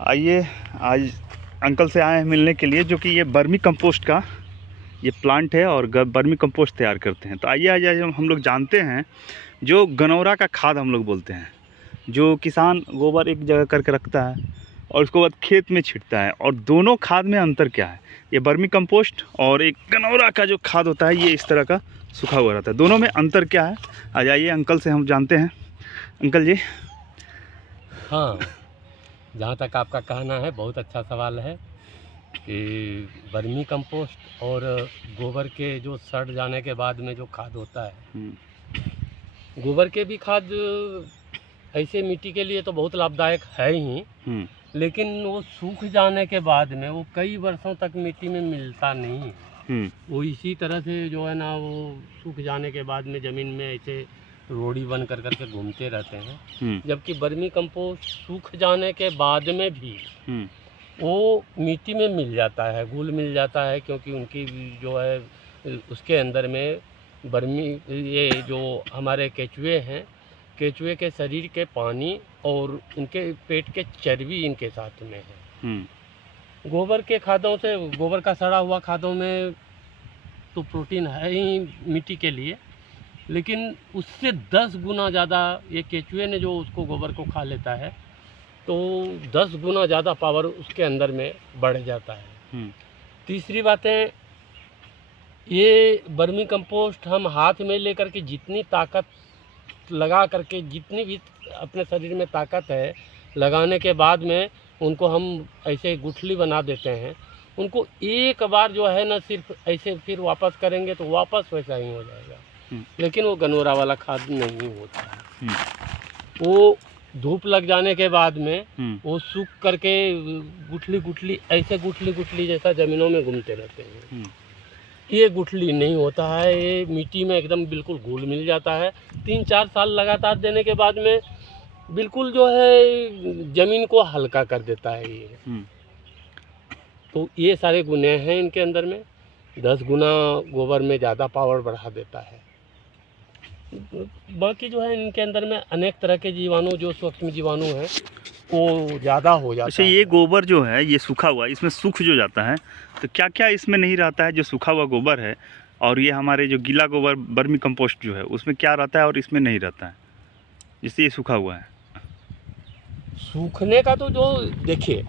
आइए, आज अंकल से आए हैं मिलने के लिए, जो कि ये बर्मी कंपोस्ट का ये प्लांट है और बर्मी कंपोस्ट तैयार करते हैं। तो आइए आज हम लोग जानते हैं, जो गनौरा का खाद हम लोग बोलते हैं, जो किसान गोबर एक जगह करके रखता है और उसके बाद खेत में छिड़कता है, और दोनों खाद में अंतर क्या है। ये बर्मी कंपोस्ट और एक गनौरा का जो खाद होता है, ये इस तरह का सूखा हुआ रहता है, दोनों में अंतर क्या है। आ जाइए अंकल से हम जानते हैं। अंकल जी। हाँ, जहाँ तक आपका कहना है, बहुत अच्छा सवाल है कि वर्मी कंपोस्ट और गोबर के जो सड़ जाने के बाद में जो खाद होता है, गोबर के भी खाद ऐसे मिट्टी के लिए तो बहुत लाभदायक है ही, लेकिन वो सूख जाने के बाद में वो कई वर्षों तक मिट्टी में मिलता नहीं है। वो इसी तरह से जो है ना, वो सूख जाने के बाद में ज़मीन में ऐसे रोड़ी बन कर के घूमते रहते हैं। जबकि वर्मी कंपोस्ट सूख जाने के बाद में भी वो मिट्टी में मिल जाता है, घुल मिल जाता है, क्योंकि उनकी जो है उसके अंदर में वर्मी, ये जो हमारे केचुए हैं, केचुए के शरीर के पानी और उनके पेट के चर्बी इनके साथ में है। गोबर के खादों से, गोबर का सड़ा हुआ खादों में तो प्रोटीन है ही मिट्टी के लिए, लेकिन उससे 10 गुना ज़्यादा ये केचुए ने जो उसको गोबर को खा लेता है, तो 10 गुना ज़्यादा पावर उसके अंदर में बढ़ जाता है। तीसरी बात है, ये वर्मी कंपोस्ट हम हाथ में लेकर के जितनी ताकत लगा करके, जितनी भी अपने शरीर में ताकत है लगाने के बाद में उनको हम ऐसे गुठली बना देते हैं। उनको एक बार जो है ना, सिर्फ ऐसे फिर वापस करेंगे तो वापस वैसा ही हो जाएगा। लेकिन वो गनौरा वाला खाद नहीं होता है। वो धूप लग जाने के बाद में वो सूख करके गुठली गुठली, ऐसे गुठली गुठली जैसा ज़मीनों में घूमते रहते हैं। ये गुठली नहीं होता है, ये मिट्टी में एकदम बिल्कुल घुल मिल जाता है। 3-4 साल लगातार देने के बाद में बिल्कुल जो है ज़मीन को हल्का कर देता है ये। तो ये सारे गुण हैं इनके अंदर में। 10 गुना गोबर में ज़्यादा पावर बढ़ा देता है। बाकी जो है इनके अंदर में अनेक तरह के जीवाणु, जो सूक्ष्म जीवाणु हैं, वो ज़्यादा हो जाता है। अच्छा, ये गोबर जो है ये सूखा हुआ, इसमें सूख जो जाता है, तो क्या क्या इसमें नहीं रहता है जो सूखा हुआ गोबर है, और ये हमारे जो गीला गोबर बर्मी कंपोस्ट जो है उसमें क्या रहता है और इसमें नहीं रहता है, जिससे ये सूखा हुआ है। सूखने का तो जो देखिए,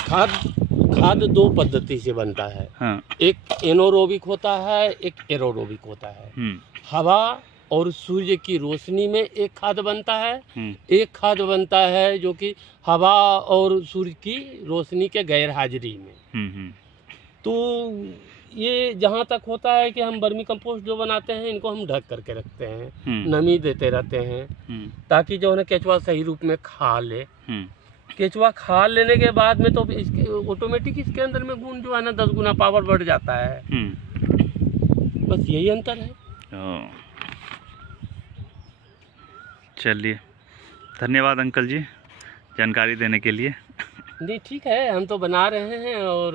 खाद 2 पद्धति से बनता है। हाँ। एक एनोरोबिक होता है, एक एरोरोबिक होता है। हवा और सूर्य की रोशनी में एक खाद बनता है, एक खाद बनता है जो कि हवा और सूर्य की रोशनी के गैर हाजिरी में। तो ये जहाँ तक होता है कि हम वर्मी कंपोस्ट जो बनाते हैं, इनको हम ढक करके रखते हैं, नमी देते रहते हैं, ताकि जो है ना केचुआ सही रूप में खा ले। केचुआ खा लेने के बाद में तो इसके ऑटोमेटिक इसके अंदर में गुण जो है ना 10 गुना पावर बढ़ जाता है। बस यही अंतर है। चलिए, धन्यवाद अंकल जी जानकारी देने के लिए। नहीं, ठीक है, हम तो बना रहे हैं और